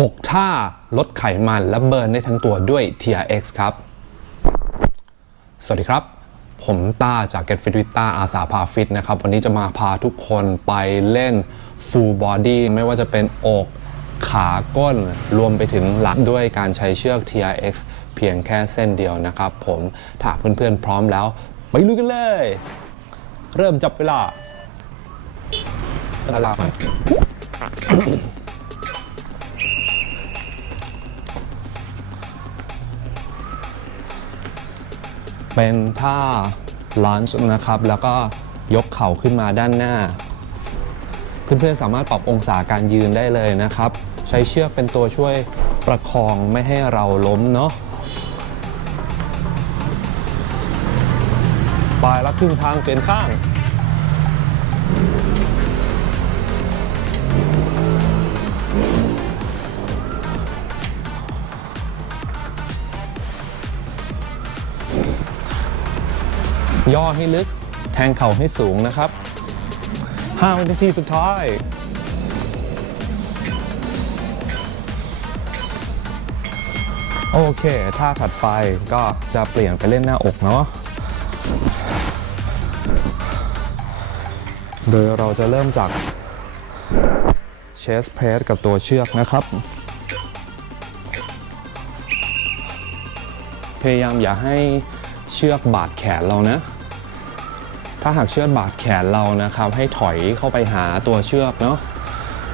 6 ท่าลดไขมันและเบิร์นได้ทั้งตัวด้วย TRX ครับ สวัสดีครับ ผมต้าจาก Get Fit with ต้าอาสาพาฟิตนะครับ วันนี้จะมาพาทุกคนไปเล่น Full Body ไม่ว่าจะเป็นอกขาก้นรวมไปถึงหลังด้วยการใช้เชือก TRX เพียงแค่เส้นเดียวนะครับผมถ้าเพื่อนๆพร้อมแล้ว ไปลุยกันเลย เริ่มจับเวลาเวลา เป็นท่าลอนช์นะครับ แล้วก็ยกเข่าขึ้นมาด้านหน้า เพื่อนๆสามารถปรับองศาการยืนได้เลยนะครับ ใช้เชือกเป็นตัวช่วยประคองไม่ให้เราล้มเนาะปลายละครึ่งทางเปลี่ยนข้าง ย่อให้ลึก แทงเข่าให้สูงนะครับ 5 วินาทีสุดท้าย โอเคท่าถัดไปก็จะเปลี่ยนไปเล่นหน้าอกเนาะโดยเราจะเริ่มจากเชสเพสกับตัวเชือกนะครับ พยายามอย่าให้เชือกบาดแขนเรานะ ถ้าหากเชือกบาดแขนเรานะครับ ให้ถอยเข้าไปหาตัวเชือกเนาะ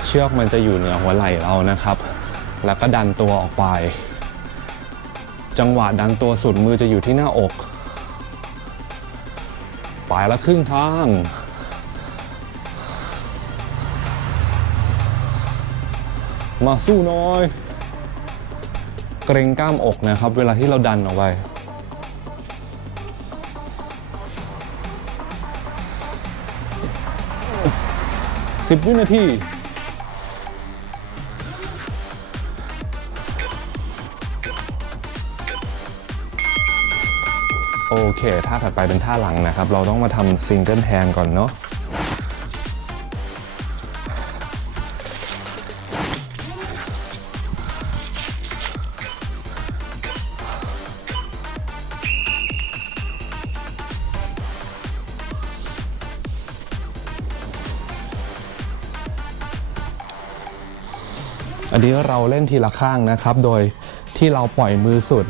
เชือกมันจะอยู่เหนือหัวไหล่เรานะครับ แล้วก็ดันตัวออกไป จังหวะดันตัวสุดมือจะอยู่ที่หน้าอกไปละครึ่งทางมาสู้หน่อย เกรงกล้ามอกนะครับ เวลาที่เราดันออกไป สิบวินาที โอเค ท่าถัดไปเป็นท่าหลังนะครับ เราต้องมาทำซิงเกิลแฮนก่อนเนาะ อันนี้เราเล่นทีละข้างนะครับ โดยที่เราปล่อยมือสุด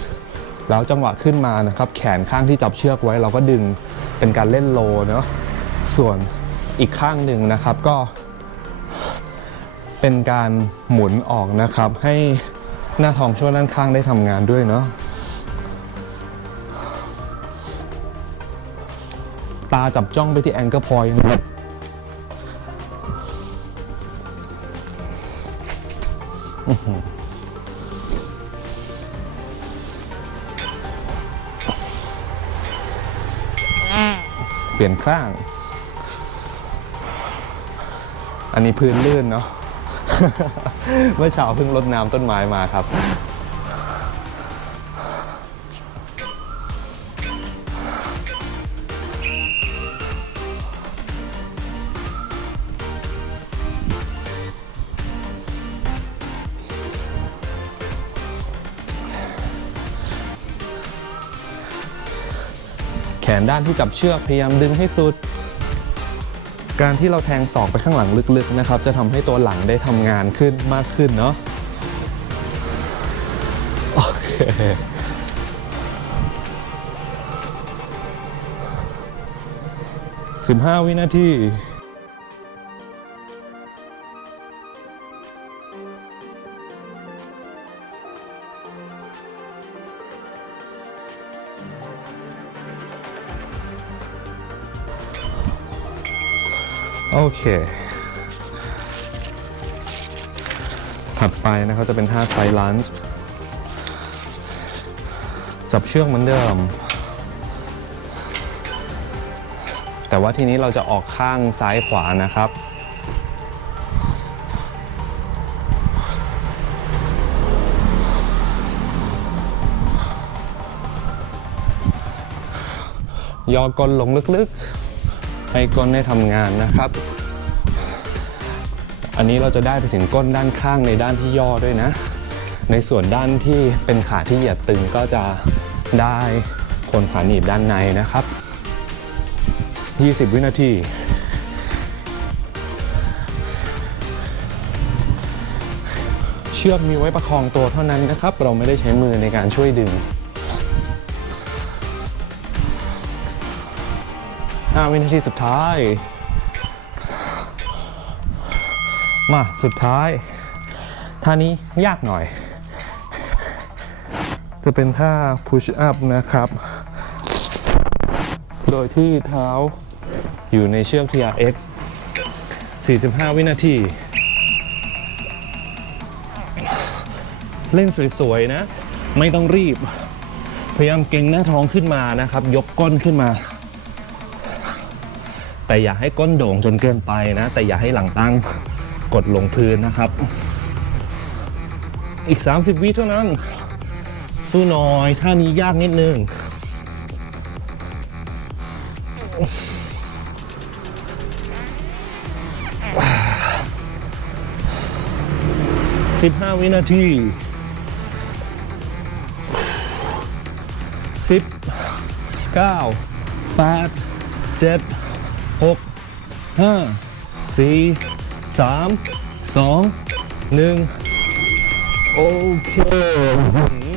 แล้วจังหวะขึ้นมานะครับ แขนข้างที่จับเชือกไว้ เราก็ดึงเป็นการเล่นโลเนาะส่วนอีกข้างหนึ่งนะครับก็ เป็นการหมุนออกนะครับ ให้หน้าท้องช่วงด้านข้างได้ทำงานด้วยเนาะตาจับจ้องไปที่แองเกิลพอยต์ เปลี่ยนข้าง อันนี้พื้นลื่นเนาะ เมื่อเช้าเพิ่งรดน้ำต้นไม้มาครับ นด้านที่จับเชือกพยายามดึงให้สุด การที่เราแทงศอกไปข้างหลังลึกๆนะครับ จะทำให้ตัวหลังได้ทำงานขึ้นมากขึ้นเนาะโอเคสิบห้าวินาที โอเค ถัดไปนะครับจะเป็นท่าไซด์ลันช์จับเชือกเหมือนเดิม แต่ว่าทีนี้เราจะออกข้างซ้ายขวานะครับ ย่อกลลงลึกๆ ให้ก้นได้ทำงานนะครับ อันนี้เราจะได้ไปถึงก้นด้านข้างในด้านที่ย่อด้วยนะ ในส่วนด้านที่เป็นขาที่เหยียดตึงก็จะได้คนขาหนีบด้านในนะครับ 20 วินาทีเชือกมีไว้ประคองตัวเท่านั้นนะครับ เราไม่ได้ใช้มือในการช่วยดึง 5 วินาทีสุดท้าย มาสุดท้าย ท่านี้ยากหน่อย จะเป็นท่า push up นะครับ โดยที่เท้าอยู่ในเชือก TRX 45 วินาที เล่นสวยๆนะ ไม่ต้องรีบ พยายามเก่งหน้าท้องขึ้นมานะครับ ยกก้นขึ้นมา แต่อย่าให้ก้นโด่งจนเกินไปนะ แต่อย่าให้หลังตั้งกดลงพื้นนะครับ อีก 30 วิเท่านั้น สู้น่อยท่านี้ยากนิดนึง15วินาที10 9 8 7 6 5 4 3 2 1 โอเค